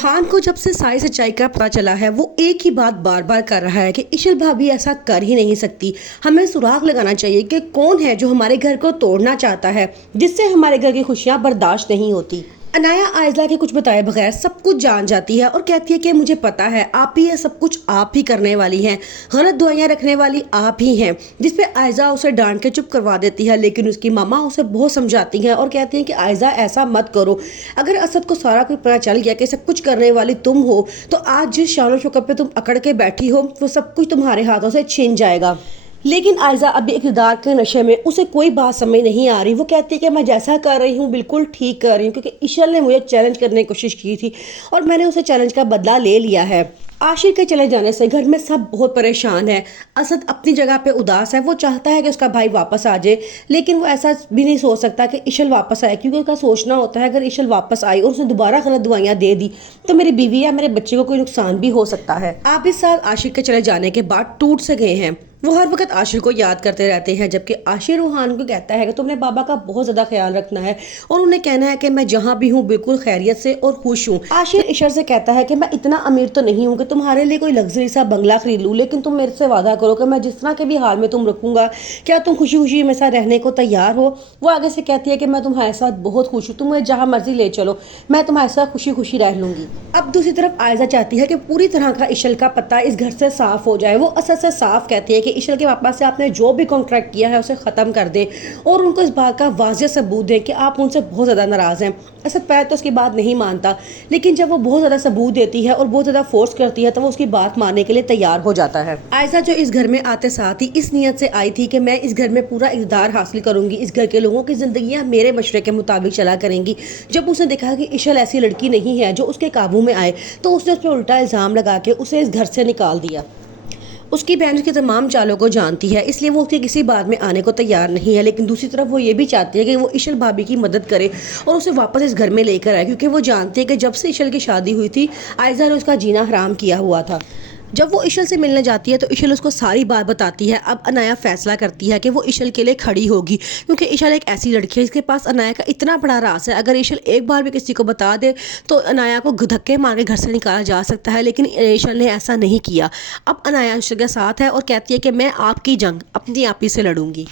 रोहान को जब से सारी सच्चाई का पता चला है वो एक ही बात बार बार कर रहा है कि इशल भाभी ऐसा कर ही नहीं सकती। हमें सुराग लगाना चाहिए कि कौन है जो हमारे घर को तोड़ना चाहता है, जिससे हमारे घर की खुशियां बर्दाश्त नहीं होती। अनाया आयज़ा के कुछ बताए बगैर सब कुछ जान जाती है और कहती है कि मुझे पता है आप ही है, सब कुछ आप ही करने वाली हैं, गलत दुआएं रखने वाली आप ही हैं। जिस पे आयज़ा उसे डांट के चुप करवा देती है, लेकिन उसकी मामा उसे बहुत समझाती हैं और कहती हैं कि आयज़ा ऐसा मत करो। अगर असद को सारा कुछ पता चल गया कि सब कुछ करने वाली तुम हो तो आज जिस शान शौकत पे तुम अकड़ के बैठी हो वो सब कुछ तुम्हारे हाथों से छिन जाएगा। लेकिन आयज़ा अभी इक़्तिदार के नशे में, उसे कोई बात समझ नहीं आ रही। वो कहती है कि मैं जैसा कर रही हूँ बिल्कुल ठीक कर रही हूँ, क्योंकि इशल ने मुझे चैलेंज करने की कोशिश की थी और मैंने उसे चैलेंज का बदला ले लिया है। आशिर के चले जाने से घर में सब बहुत परेशान है। असद अपनी जगह पे उदास है। वो चाहता है कि उसका भाई वापस आ जाए, लेकिन वो ऐसा भी नहीं सोच सकता कि इशल वापस आए, क्योंकि उसका सोचना होता है अगर इशल वापस आई और उसने दोबारा गलत दुआएं दे दी तो मेरी बीवी या मेरे बच्चे को कोई नुकसान भी हो सकता है। आप इस साल आशिर के चले जाने के बाद टूट से गए हैं। वो हर वक्त आशिर को याद करते रहते हैं, जबकि आशिर रूहान को कहता है कि तुमने बाबा का बहुत ज़्यादा ख्याल रखना है और उन्हें कहना है कि मैं जहाँ भी हूँ बिल्कुल खैरियत से और खुश हूँ। आशिर इशर से कहता है कि मैं इतना अमीर तो नहीं हूँ कि तुम्हारे लिए कोई लग्जरी सा बंगला खरीद लूँ, लेकिन तुम मेरे से वादा करो कि मैं जिस तरह के भी हाल में तुम रखूँगा, क्या तुम खुशी खुशी मेरे साथ रहने को तैयार हो। वो आगे से कहती है कि मैं तुम्हारे साथ बहुत खुश हूँ, तुम मुझे जहाँ मर्जी ले चलो, मैं तुम्हारे साथ खुशी खुशी रह लूँगी। अब दूसरी तरफ आयज़ा चाहती है कि पूरी तरह का इशल का पता इस घर से साफ हो जाए। वो असद से साफ कहती है कि इशल के पापा से आपने जो भी कॉन्ट्रैक्ट किया है उसे ख़त्म कर दें और उनको इस बात का वाज़ेह सबूत दें कि आप उनसे बहुत ज़्यादा नाराज़ हैं। असद पहले तो उसकी बात नहीं मानता, लेकिन जब वो बहुत ज़्यादा सबूत देती है और बहुत ज़्यादा फोर्स करती है तो वो उसकी बात मानने के लिए तैयार हो जाता है। आयज़ा जो इस घर में आते साथ ही इस नीयत से आई थी कि मैं इस घर में पूरा इक़्तिदार हासिल करूंगी, इस घर के लोगों की ज़िंदगियाँ मेरे मशरे के मुताबिक चला करेंगी। जब उसने देखा कि इशल ऐसी लड़की नहीं है जो उसके काबू में आए तो उसने उस पर उल्टा इल्ज़ाम लगा के उसे इस घर से निकाल दिया। उसकी बहन उसके तमाम चालों को जानती है, इसलिए वो उसके किसी बात में आने को तैयार नहीं है। लेकिन दूसरी तरफ वो ये भी चाहती है कि वो इशल भाभी की मदद करे और उसे वापस इस घर में लेकर आए, क्योंकि वो जानती है कि जब से इशल की शादी हुई थी आयज़ा ने उसका जीना हराम किया हुआ था। जब वो इशल से मिलने जाती है तो इशल उसको सारी बात बताती है। अब अनाया फैसला करती है कि वो इशल के लिए खड़ी होगी, क्योंकि इशल एक ऐसी लड़की है इसके पास अनाया का इतना बड़ा राज है। अगर इशल एक बार भी किसी को बता दे तो अनाया को धक्के मार के घर से निकाला जा सकता है, लेकिन इशल ने ऐसा नहीं किया। अब अनाया इशल के साथ है और कहती है कि मैं आपकी जंग अपनी आप ही से लड़ूंगी।